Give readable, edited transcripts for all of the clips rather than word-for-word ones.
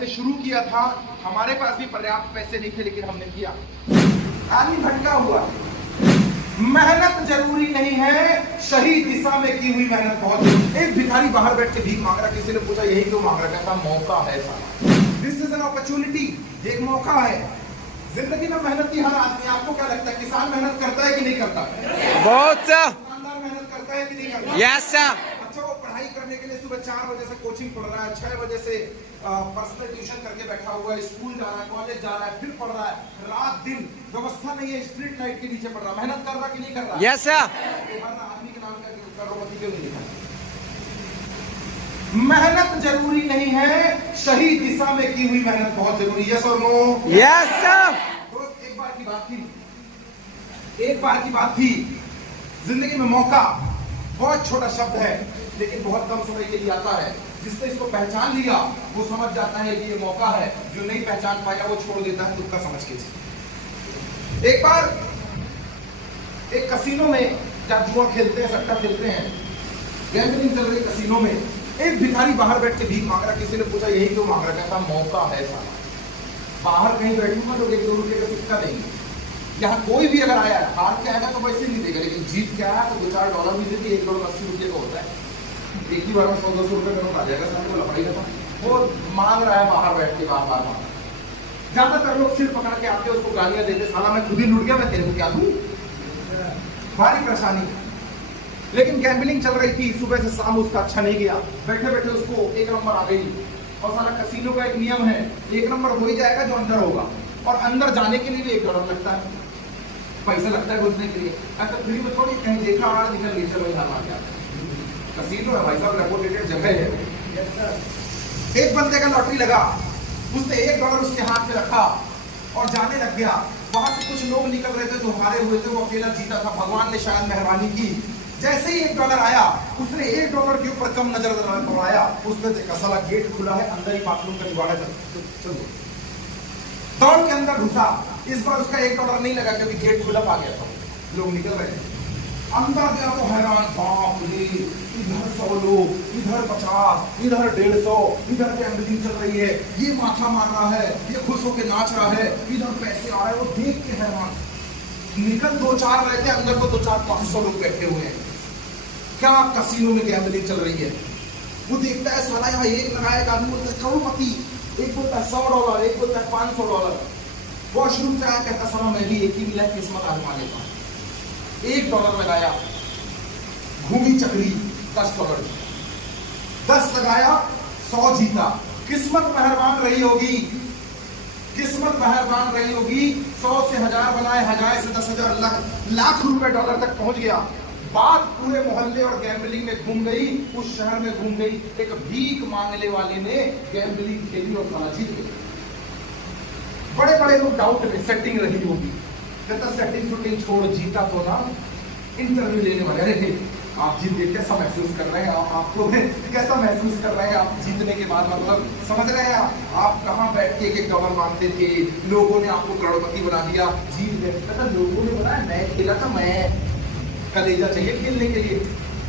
हमने शुरू किया था, हमारे पास भी पर्याप्त पैसे नहीं थे, लेकिन हमने किया। आदमी भटका हुआ। मेहनत जरूरी नहीं है, सही दिशा में की हुई मेहनत बहुत है। एक भिखारी बाहर बैठ के भीख मांग रहा, किसी ने पूछा यही क्यों मांग रहा, कहता मौका है साला। दिस इज एन अपॉर्चुनिटी, एक मौका है। जिंदगी में मेहनत की हर आदमी, आपको क्या लगता है किसान मेहनत करता है कि नहीं करता? बहुत सा। दुकानदार मेहनत करता है कि नहीं करता? Yes sir. अच्छा, वो पढ़ाई करने के लिए सुबह 4 बजे से कोचिंग पढ़ रहा है, 6 बजे से पर्सनल ट्यूशन करके बैठा हुआ है, स्कूल जा रहा है, कॉलेज जा रहा है, फिर पढ़ रहा है, रात दिन व्यवस्था नहीं है, स्ट्रीट लाइट के नीचे पढ़ रहा है। मेहनत कर रहा कि नहीं कर रहा? Yes sir. हर आदमी के नाम का करोड़पति क्यों नहीं लिखा? मेहनत जरूरी नहीं है, सही दिशा में की हुई मेहनत बहुत जरूरी है। यस और नो? Yes sir. दोस्त, एक बार की बात थी जिंदगी में। मौका बहुत छोटा शब्द है, लेकिन बहुत कम समय के लिए आता है। जिसने इसको पहचान लिया वो समझ जाता है कि ये मौका है। जो नहीं पहचान पाया वो छोड़ देता है तुक्का समझ के। एक बार एक कसीनो में जब जुआ खेलते हैं, सट्टा खेलते हैं, गैम्बलिंग चल रही कसीनो में, एक भिखारी बाहर बैठ के भीख मांग रहा। किसी ने पूछा यही क्यों मांग रहा, कहता मौका है साला। बाहर कहीं बैठूंगा तो 1-2 रुपये का सिक्का देंगे। यहाँ कोई भी अगर आया, हार के आएगा तो वैसे नहीं देगा, लेकिन जीत के आया तो 2-4 डॉलर भी देती। 1 डॉलर 80 रुपये का होता है। एक ही बार में 100-200 रुपये का नोट आ जाएगा, सबको लफड़ाई का। वो मांग रहा है बाहर बैठ के बार। ज्यादातर लोग सिर पकड़ के आते, उसको गालियां देते, साला मैं खुद ही लूट गया, मैं तेरे को क्या दूं। भारी परेशानी। लेकिन गैम्बलिंग चल रही थी, सुबह से शाम उसका अच्छा नहीं गया। बैठे बैठे उसको 1 नंबर आ गई। और सारा कसीनो का एक नियम है, 1 नंबर हो ही जाएगा जो अंदर होगा, और अंदर जाने के लिए भी 1 डॉलर लगता है, पैसा लगता है घुसने के लिए। ऐसा फ्री में थोड़ी कहीं देखा आ निकल गई, चलो यहाँ आ गया। कसीनो है भाई साहब, रेपुटेटेड जगह है। एक बंदे का लॉटरी लगा, उसने 1 डॉलर उसके हाथ में रखा और जाने लग गया। वहां से कुछ लोग निकल रहे थे जो हारे हुए थे, वो अकेला जीता था। भगवान ने शायद मेहरबानी की, जैसे ही 1 डॉलर आया, उसने 1 डॉलर के ऊपर कम नजर दौड़ाया। उसने देखा साला गेट खुला है, अंदर ही बाथरूम का जुगाड़ है, चलो दौड़ के अंदर घुसा। इस बार उसका 1 डॉलर नहीं लगा क्योंकि गेट खुला आ गया था, लोग निकल रहे थे। अंदर गया तो हैरान, बाप रे, इधर 100 लोग, इधर 50, इधर 150, इधर गैम्बलिंग चल रही है, ये माथा मार रहा है, ये खुश होकर नाच रहा है, इधर पैसे आ रहे हैं। वो देख के हैरान। निकल 2-4 रहे थे, अंदर तो 200-500 लोग बैठे हुए हैं। क्या कसीनो में गैम्बलिंग चल रही है। वो देखता है साला यहाँ 1 लगाया, एक आदमी बोलता है करोड़पति, एक बोलता है 100 डॉलर, एक बोलता है 500 डॉलर। वॉशरूम से आया, कहता साला मैं भी एक ही मिला, किस्मत आजमा लेता हूं। 1 डॉलर लगाया, घूमी चक्री 10 डॉलर, 10 लगाया, 100 जीता। किस्मत मेहरबान रही होगी, किस्मत मेहरबान रही होगी। 100 से 1000 बनाए, 1000 से 10,000, लाख रुपए डॉलर तक पहुंच गया। बात पूरे मोहल्ले और गैम्बलिंग में घूम गई, उस शहर में घूम गई। एक भीख मांगने वाले ने गैम्बलिंग खेली और साला जीत गया। बड़े बड़े लोग डाउट में, सेटिंग रही होगी, कहता सेटिंग शूटिंग छोड़, जीता तो ना। इंटरव्यू लेने वाले, अरे आप जीत के कैसा महसूस कर रहे हैं, आपको कैसा महसूस कर रहे हैं आप जीतने के बाद, मतलब समझ रहे हैं आप कहाँ बैठ के 1-1 डॉलर मांगते थे, लोगों ने आपको करोड़पति बना दिया, जीत गए। कहता लोगों ने बनाया, मैं खेला था, मैं कलेजा चाहिए खेलने के लिए।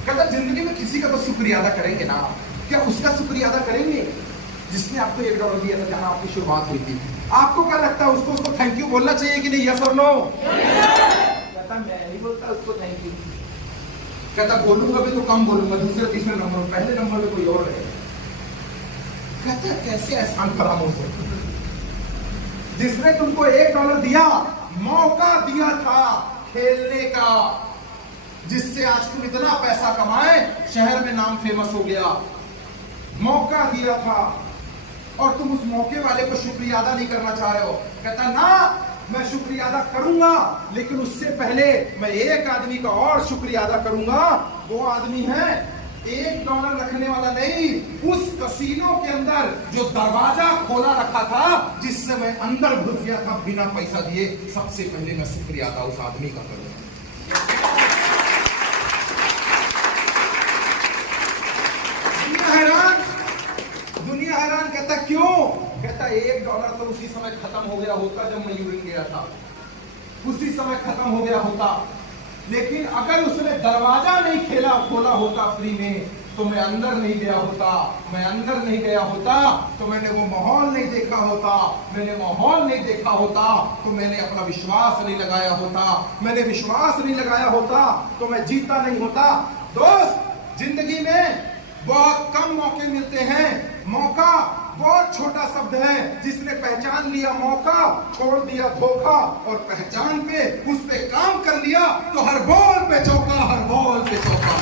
कहता जिंदगी में किसी का तो शुक्रिया अदा करेंगे ना, क्या उसका शुक्रिया अदा करेंगे जिसने आपको 1 डॉलर दिया था, जहां आपकी शुरुआत हुई थी। आपको क्या लगता है, उसको थैंक यू बोलना चाहिए कि नहीं? यस और नो? कहता मैं नहीं बोलता उसको थैंक यू। कहता बोलूंगा भी तो कम बोलूंगा, दूसरे तीसरे नंबर, पहले नंबर पे कोई और रहेगा। कहता कैसे एहसान फरामोश है, जिसने तुमको 1 डॉलर दिया, मौका दिया था खेलने का, जिससे आज तुम इतना पैसा कमाए, शहर में नाम फेमस हो गया। मौका दिया था और तुम उस मौके वाले को शुक्रिया अदा नहीं करना चाह रहे हो। कहता ना, मैं शुक्रिया अदा करूंगा, लेकिन उससे पहले मैं एक आदमी का और शुक्रिया अदा करूंगा। वो आदमी है 1 डॉलर रखने वाला नहीं, उस कसीनो के अंदर जो दरवाजा खोला रखा था, जिससे मैं अंदर घुस गया था बिना पैसा दिए। सबसे पहले मैं शुक्रिया अदा उस आदमी का करूंगा। दुनिया हैरान। कहता क्यों? कहता 1 डॉलर तो उसी समय खत्म हो गया होता जब मैं यूरिन गया था, उसी समय खत्म हो गया होता। लेकिन अगर उसने दरवाजा नहीं खोला होता फ्री में, तो मैं अंदर नहीं गया होता, मैं अंदर नहीं गया होता तो मैंने वो माहौल नहीं देखा होता, मैंने माहौल नहीं देखा होता तो मैंने अपना विश्वास नहीं लगाया होता, मैंने विश्वास नहीं लगाया होता तो मैं जीता नहीं होता। दोस्त, जिंदगी में बहुत कम मौके मिलते हैं। मौका बहुत छोटा शब्द है। जिसने पहचान लिया मौका, छोड़ दिया धोखा, और पहचान पे उस पे काम कर लिया तो हर बॉल पे चौका, हर बॉल पे चौका।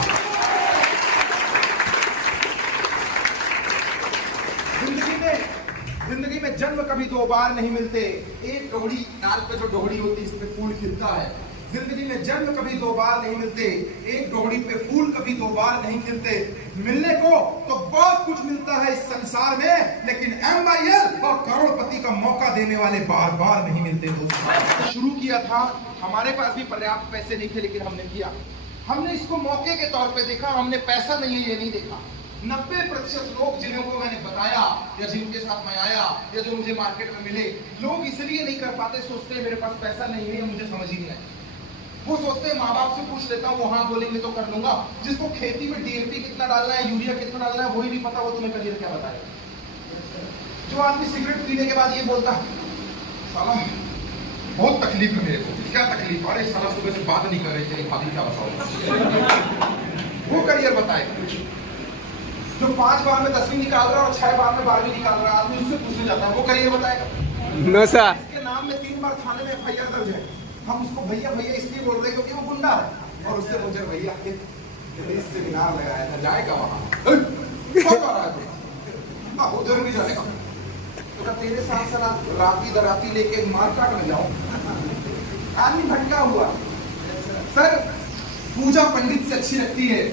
जिंदगी में जन्म कभी दो बार नहीं मिलते। एक डोहड़ी, नाल पे जो डोहड़ी होती है इस पे फूल खिलता है। जिंदगी में जन्म कभी दो बार नहीं मिलते। एक डोहड़ी पे फूल कभी दो बार नहीं खिलते। मिलने को तो बहुत कुछ मिलता है इस संसार में, लेकिन MIL और करोड़पति का मौका देने वाले बार बार नहीं मिलते। दोस्तों, शुरू किया था, हमारे पास भी पर्याप्त पैसे नहीं थे, लेकिन हमने किया। हमने इसको मौके के तौर पे देखा, हमने पैसा नहीं है ये नहीं देखा। 90% लोग जिन्हें को मैंने बताया या जिनके साथ मैं आया या जो मुझे मार्केट में मिले, लोग इसलिए नहीं कर पाते, सोचते हैं मेरे पास पैसा नहीं है, मुझे समझ ही नहीं आया। वो सोचते हैं माँ बाप से पूछ लेता हूँ, वो हाँ बोलेंगे तो कर लूंगा। जिसको खेती में DAP कितना डालना है, यूरिया कितना डालना है, वही नहीं पता, वो तुम्हें करियर क्या बताएगा। जो आदमी सिगरेट पीने के बाद ये बोलता है, साला बहुत तकलीफ है मेरे को। क्या तकलीफ? अरे साला सुबह से बात नहीं कर रहे थे, भाभी क्या बताओ। वो करियर बताएगा। जो 5 बार में 10वीं निकाल रहा है और 6 बार में 12वीं निकाल रहा है, आदमी उससे पूछने जाता है, वो करियर बताएगा। No sir. इसके नाम में 3 बार थाने में FIR दर्ज है। हम उसको भैया भैया इसलिए बोल रहे हैं क्योंकि वो गुंडा है, और उससे पूछे भैया सेमिनार लगाया था, जाएगा वहां उधर भी जाएगा तो तेरे साथ राती दराती लेके मारकाट में जाओ। आदमी भटका हुआ। सर, पूजा पंडित से अच्छी लगती है,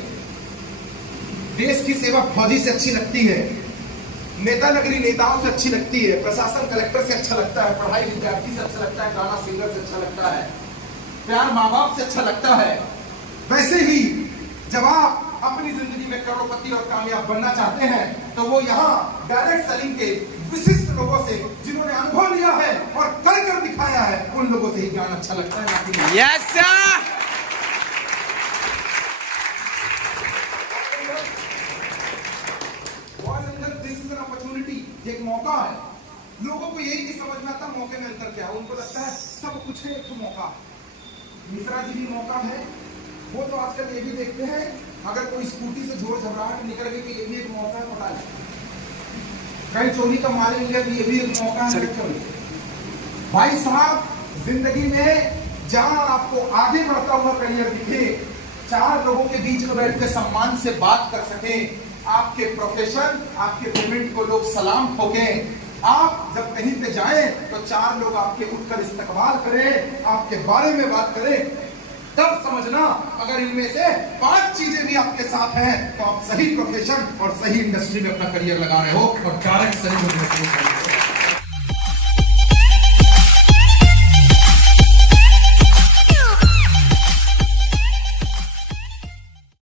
देश की सेवा फौजी से अच्छी लगती है, नेता नगरी नेताओं से अच्छी लगती है, प्रशासन कलेक्टर से अच्छा लगता है, पढ़ाई विद्यार्थी से अच्छा लगता है, गाना सिंगर से अच्छा लगता है, प्यार माँ बाप से अच्छा लगता है। वैसे ही जब आप अपनी जिंदगी में करोड़पति और कामयाब बनना चाहते हैं तो वो यहाँ डायरेक्ट सेलिंग के विशिष्ट लोगों से, जिन्होंने अनुभव लिया है और कर दिखाया है, उन लोगों से ही ज्ञान अच्छा लगता है। Yes sir. एक मौका है। लोगों को यही नहीं समझ में आता मौके में अंतर क्या है। उनको लगता है सब कुछ है, एक मौका। मिश्रा जी भी मौका है। वो तो आजकल ये भी देखते हैं, अगर कोई स्कूटी से जोर झबराहट निकल गई तो ये भी एक मौका है, पता है। कहीं चोरी का माल मिल गया तो ये भी एक मौका है। भाई साहब, जिंदगी में जहां आपको आगे बढ़ता हुआ करियर दिखे, 4 लोगों के बीच में बैठ कर सम्मान से बात कर सके, आपके प्रोफेशन, आपके पेमेंट को लोग सलाम ठोकें, आप जब कहीं पे जाएं तो 4 लोग आपके उठकर इस्तकबाल करें, आपके बारे में बात करें, तब समझना अगर इनमें से 5 चीजें भी आपके साथ हैं तो आप सही प्रोफेशन और सही इंडस्ट्री में अपना करियर लगा रहे हो और डायरेक्ट सही